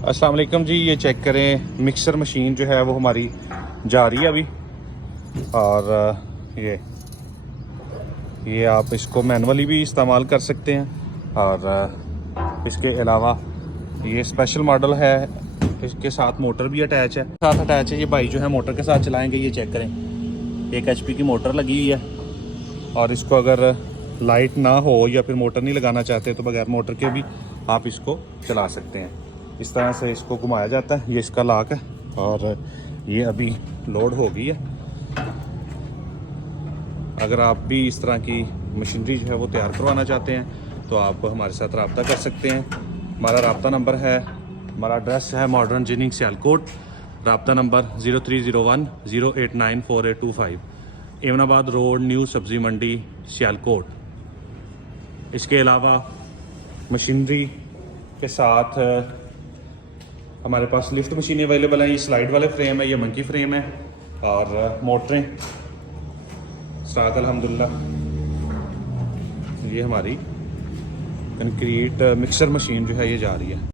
अस्सलाम वालेकुम जी। ये चेक करें, मिक्सर मशीन जो है वो हमारी जा रही है अभी। और ये आप इसको मैनुअली भी इस्तेमाल कर सकते हैं। और इसके अलावा ये स्पेशल मॉडल है, इसके साथ मोटर भी अटैच है। ये भाई जो है मोटर के साथ चलाएंगे। ये चेक करें, 1 HP की मोटर लगी हुई है। और इसको अगर लाइट ना हो या फिर मोटर नहीं लगाना चाहते तो बगैर मोटर के भी आप इसको चला सकते हैं। इस तरह से इसको घुमाया जाता है। ये इसका लॉक है और ये अभी लोड हो गई है। अगर आप भी इस तरह की मशीनरी जो है वो तैयार करवाना चाहते हैं तो आप हमारे साथ रब्ता कर सकते हैं। हमारा रब्ता नंबर है, हमारा एड्रेस है मॉडर्न इंजीनियरिंग सियालकोट। रब्ता नंबर 0301 089 4825, एमनाबाद रोड, न्यू सब्जी मंडी, सियालकोट। इसके अलावा मशीनरी के साथ हमारे पास लिफ्ट मशीनें अवेलेबल हैं। ये स्लाइड वाले फ्रेम है, ये मंकी फ्रेम है। और मोटरें स्टार्ट अल्हम्दुलिल्लाह। ये हमारी कंक्रीट मिक्सर मशीन जो है ये जा रही है।